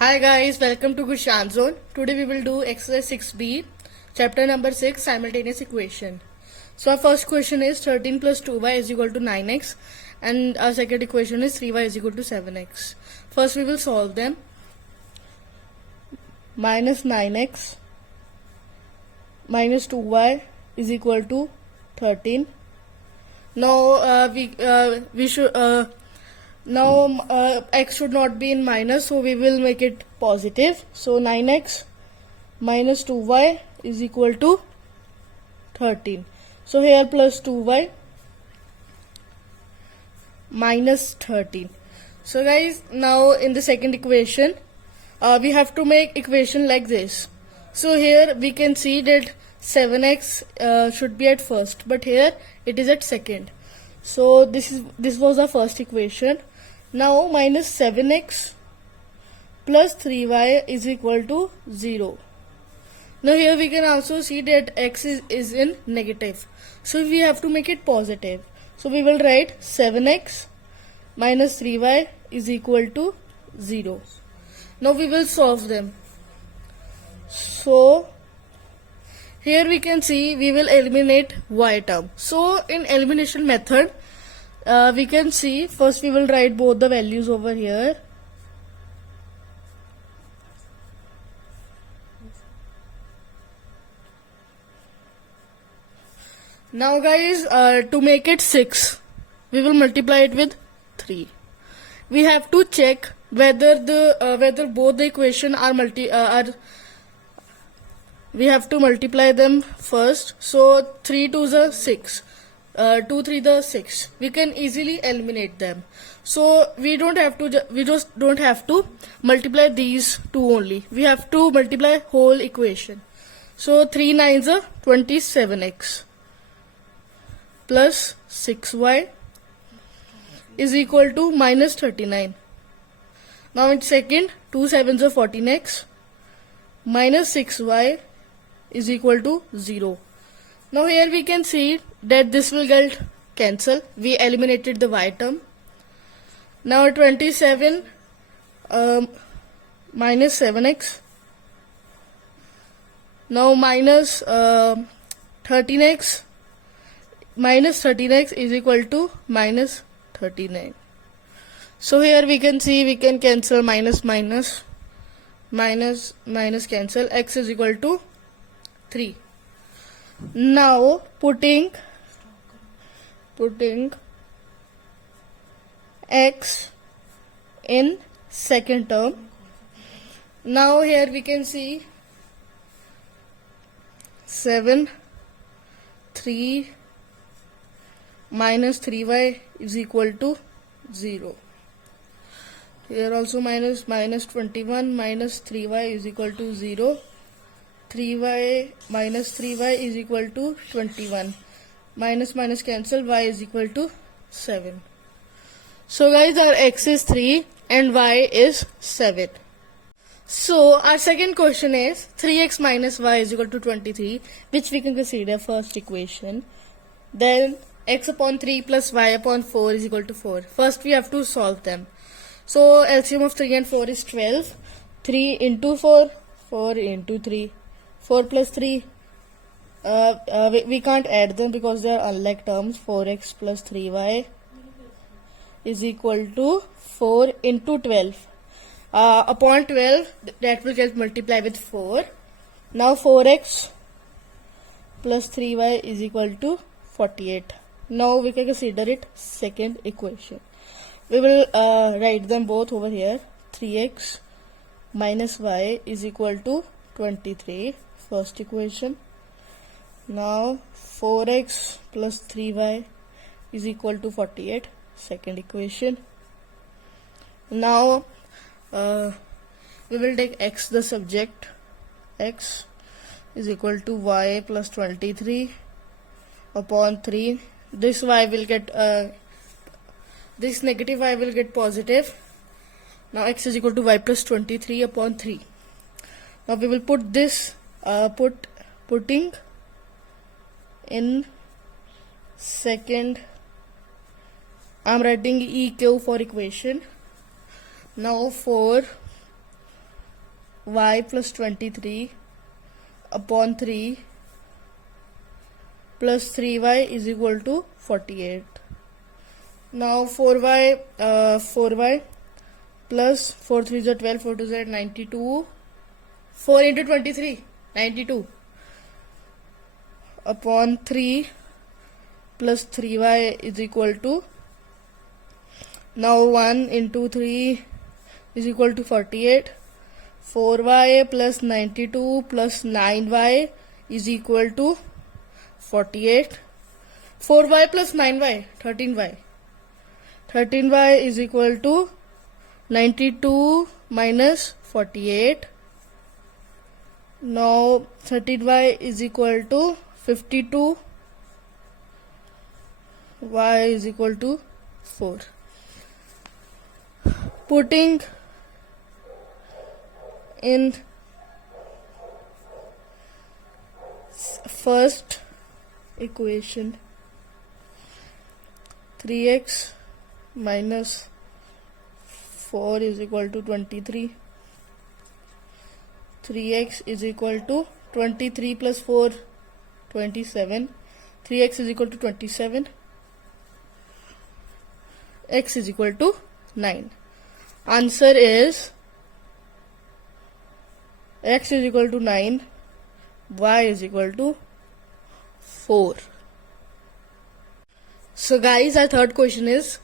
Hi guys, welcome to Gushan Zone. Today we will do exercise 6b, chapter number 6, simultaneous equation. So our first question is 13 plus 2y is equal to 9x and our second equation is 3y is equal to 7x. First we will solve them. Minus 9x minus 2y is equal to 13. Now x should not be in minus, so we will make it positive. So 9x minus 2y is equal to 13. So here plus 2y minus 13. So guys, now in the second equation, we have to make equation like this. So here we can see that 7x should be at first, but here it is at second. So this was our first equation. Now minus 7x plus 3y is equal to 0. Now here we can also see that x is in negative. So we have to make it positive. So we will write 7x minus 3y is equal to 0. Now we will solve them. So here we can see we will eliminate y term. So in elimination method, we can see first we will write both the values over here. Now guys, to make it 6, we will multiply it with 3. We have to check whether both the equation are we have to multiply them first. So 3 to the 6. 2 3 the 6. We can easily eliminate them. So we just don't have to multiply these two only. We have to multiply whole equation. So 3 9s are 27x plus 6y is equal to minus 39. Now in second, 2 7s are 14x minus 6y is equal to 0. Now here we can see that this will get cancelled. We eliminated the y term. Now 27 minus 7x. Now minus 13x. Minus 13x is equal to minus 39. So here we can see we can cancel minus cancel. X is equal to 3. Now putting x in second term. Now here we can see 7 3 minus 3y is equal to 0. Here also minus 21 minus 3y is equal to 0. 3y minus 3y is equal to 21. Minus cancel, y is equal to 7. So guys, our x is 3 and y is 7. So our second question is 3x minus y is equal to 23, which we can consider first equation. Then x upon 3 plus y upon 4 is equal to 4. First we have to solve them. So LCM of 3 and 4 is 12. 3 into 4, 4 into 3. 4 plus 3, we can't add them because they are unlike terms. 4x plus 3y is equal to 4 into 12. Upon 12, that will get multiplied with 4. Now 4x plus 3y is equal to 48. Now we can consider it second equation. We will write them both over here. 3x minus y is equal to 23. First equation. Now 4x plus 3y is equal to 48. Second equation. Now we will take x the subject. X is equal to y plus 23 upon 3. This y will get this negative y will get positive. Now x is equal to y plus 23 upon 3. Now we will put this putting in second. I'm writing EQ for equation. Now 4 y plus 23 upon 3 plus 3y is equal to 48. Now 4y plus 4 3 is 12, 4 2 is 92, 4 into 23, 92 upon 3 plus 3y is equal to, now 1 into 3 is equal to 48, 4y plus 92 plus 9y is equal to 48, 4y plus 9y, 13y, 13y is equal to 92 minus 48. Now 13y is equal to 52, y is equal to 4. Putting in first equation, 3x minus 4 is equal to 23, 3x is equal to 23 plus 4, 27, 3x is equal to 27, x is equal to 9. Answer is x is equal to 9, y is equal to 4. So guys, our third question is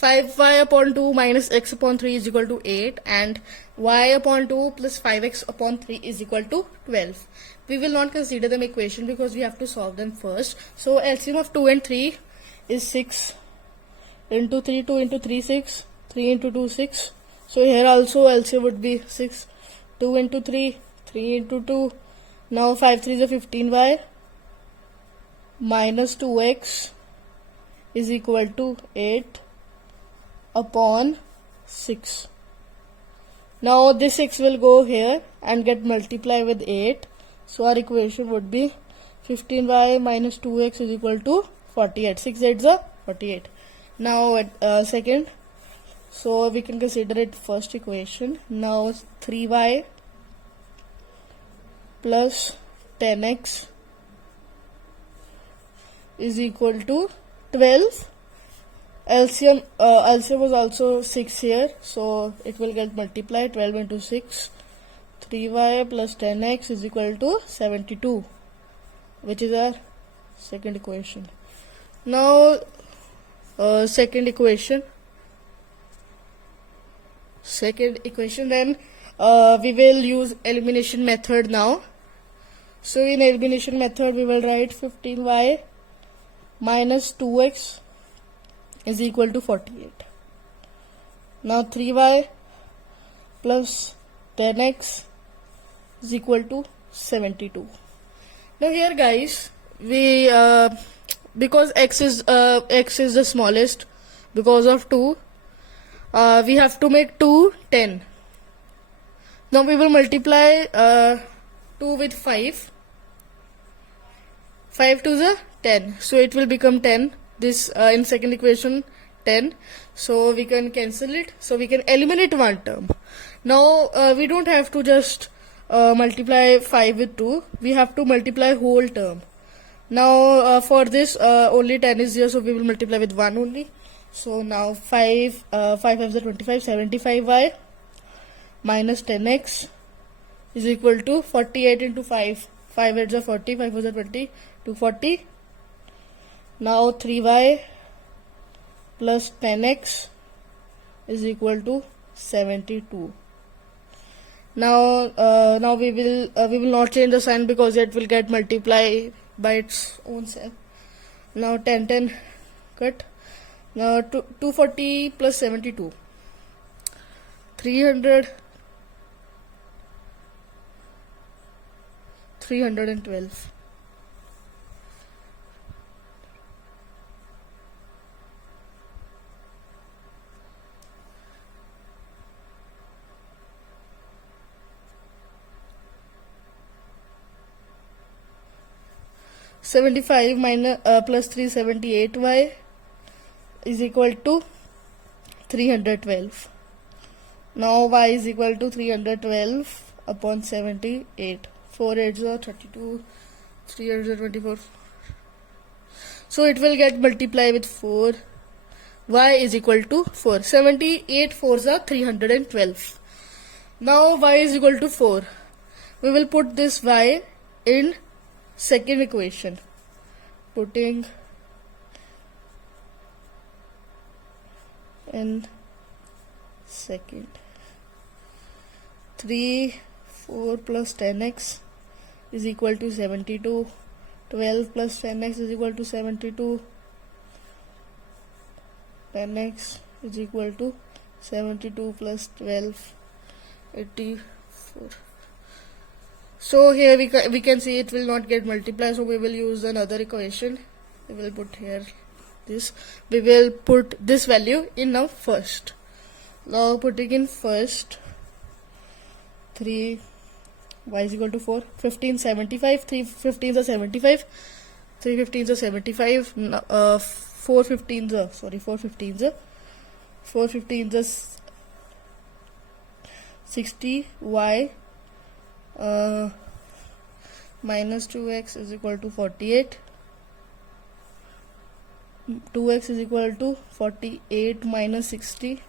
5y upon 2 minus x upon 3 is equal to 8 and y upon 2 plus 5x upon 3 is equal to 12. We will not consider them equation because we have to solve them first. So LCM of 2 and 3 is 6 into 3, 2 into 3, 6, 3 into 2, 6. So here also LCM would be 6, 2 into 3, 3 into 2. Now 5 3 is a 15y minus 2x is equal to 8 upon 6. Now this 6 will go here and get multiplied with 8. So our equation would be 15y minus 2x is equal to 48. 6 8 is a 48. Now at second, so we can consider it first equation. Now 3y plus 10x is equal to 12. LCM was also 6 here, so it will get multiplied. 12 into 6, 3y plus 10x is equal to 72, which is our second equation. Now second equation, then we will use elimination method now. So in elimination method we will write 15y minus 2x is equal to 48. Now 3y plus 10x is equal to 72. Now here guys, we because x is the smallest because of 2, we have to make 2 10. Now we will multiply 2 with 5. 5 2 is 10, so it will become 10. This in second equation 10, so we can cancel it, so we can eliminate one term. Now we don't have to just multiply 5 with 2, we have to multiply whole term. Now for this only 10 is here, so we will multiply with 1 only. So now 5 5 is 25, 75y minus 10x is equal to 48 into 5, 5 8 is 40, 5 is 20, 240. Now 3y plus 10x is equal to 72. Now we will not change the sign because it will get multiplied by its own self. Now 10 10 cut. Now 240 plus 72, 312. $75 minus plus 378y is equal to 312. Now y is equal to 312 upon 78. 4 8s are 32, 3 8s are 24. So it will get multiplied with 4. Y is equal to 4. 78 4s are 312. Now y is equal to 4. We will put this y in second equation. Putting in second. 3 4 plus 10x is equal to 72. 12 plus 10x is equal to 72. 10x is equal to 72 plus 12, 84. So here we can see it will not get multiplied, so we will use another equation. We will put here this. We will put this value in now first. Now putting in first, 3 y is equal to 4. 15 75. 3 15s are 75. 3 15s are 75. 4 15s are 4 15s are 4 15s are 60. Y minus 2x is equal to 48. 2x is equal to 48 minus 60.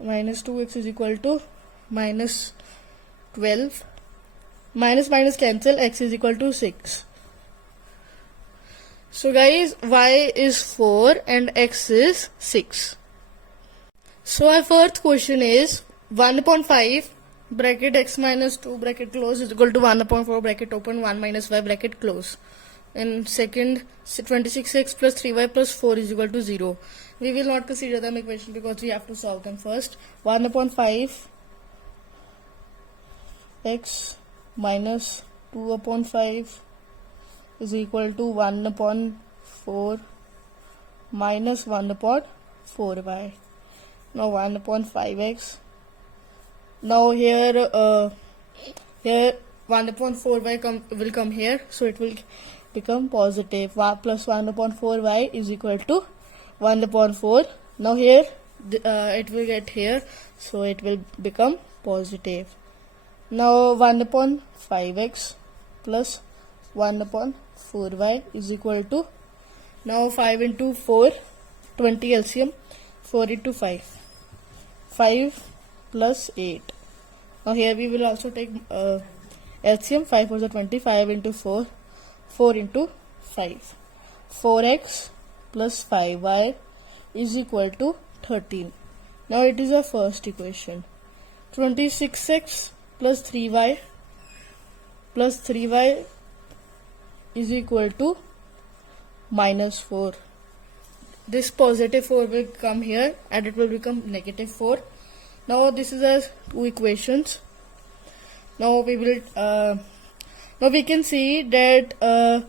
Minus 2x is equal to minus 12. Minus minus cancel, x is equal to 6. So guys, y is 4 and x is 6. So our first question is 1 upon 5 bracket x minus 2 bracket close is equal to 1 upon 4 bracket open 1 minus y bracket close. And second, 26x plus 3y plus 4 is equal to 0. We will not consider them equation because we have to solve them first. 1 upon 5 x minus 2 upon 5 is equal to 1 upon 4 minus 1 upon 4y. Now 1 upon 5x. Now here 1 upon 4y will come here, so it will become positive. Plus 1 upon 4y is equal to 1 upon 4. Now here it will get here, so it will become positive. Now 1 upon 5x plus 1 upon 4y is equal to, now 5 into 4, 20 LCM, 4 into 5, 5 plus 8. Now here we will also take LCM, 5 for the 25 into 4, 4 into 5. 4x plus 5y is equal to 13. Now it is our first equation. 26x plus 3y is equal to minus 4. This positive 4 will come here and it will become negative 4. Now this is our two equations. Now we will now we can see that 5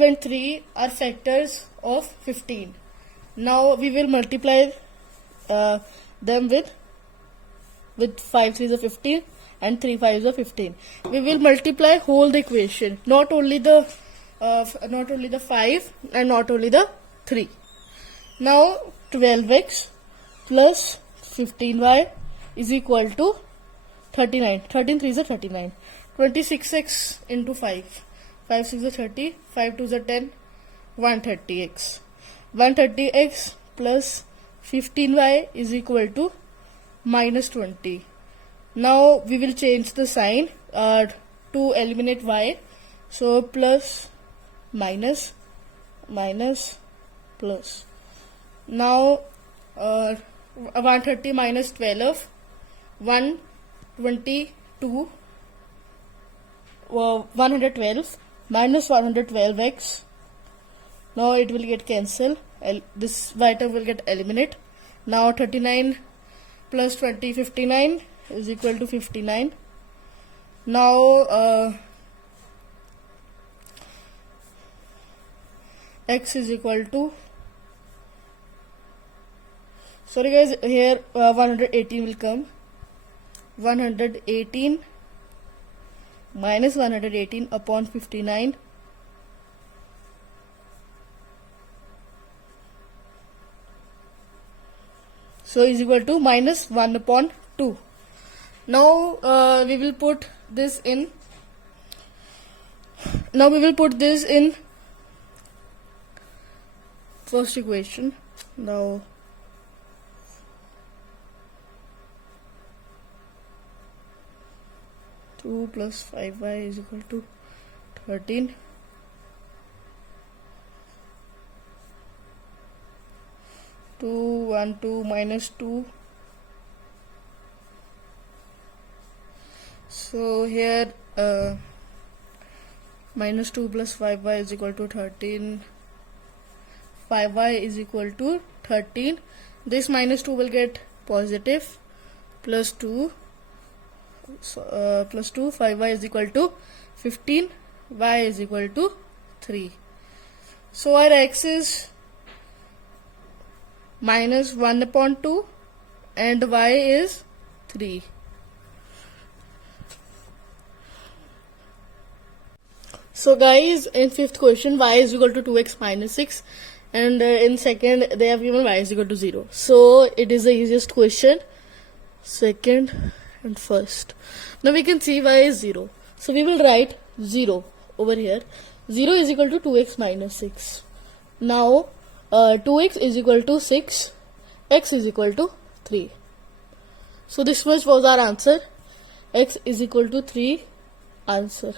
and 3 are factors of 15. Now we will multiply them with 5 3s are 15 and 3 5s are 15. We will multiply whole the equation, not only the 5 and not only the 3. Now 12x plus 15y is equal to 39. 13 3s are 39. 26x into 5. 5 6 are 30. 5 2s are 10. 130x. 130x plus 15y is equal to minus 20. Now we will change the sign to eliminate y. So plus minus minus plus. Now 130 minus 12, 122, 112 minus 112x. Now it will get cancelled. This y term will get eliminated. Now 39 plus 20, 59 is equal to 59. Now x is equal to, sorry guys, here 118 will come. 118 minus 118 upon 59 so is equal to minus 1 upon 2. Now we will put this in. Now we will put this in first equation. Now two plus 5y is equal to 13. 2, 1, 2 minus 2. So here minus 2 plus 5y is equal to 13. 5y is equal to 13. This minus 2 will get positive. Plus 2. Plus 2. 5y is equal to 15. Y is equal to 3. So our x is minus 1 upon 2 and y is 3. So guys, in fifth question y is equal to 2x minus 6 and in second they have given y is equal to 0. So it is the easiest question, second and first. Now we can see y is 0. So we will write 0 over here. 0 is equal to 2x minus 6. Now 2x is equal to 6, x is equal to 3. So this much was our answer. X is equal to 3 answer.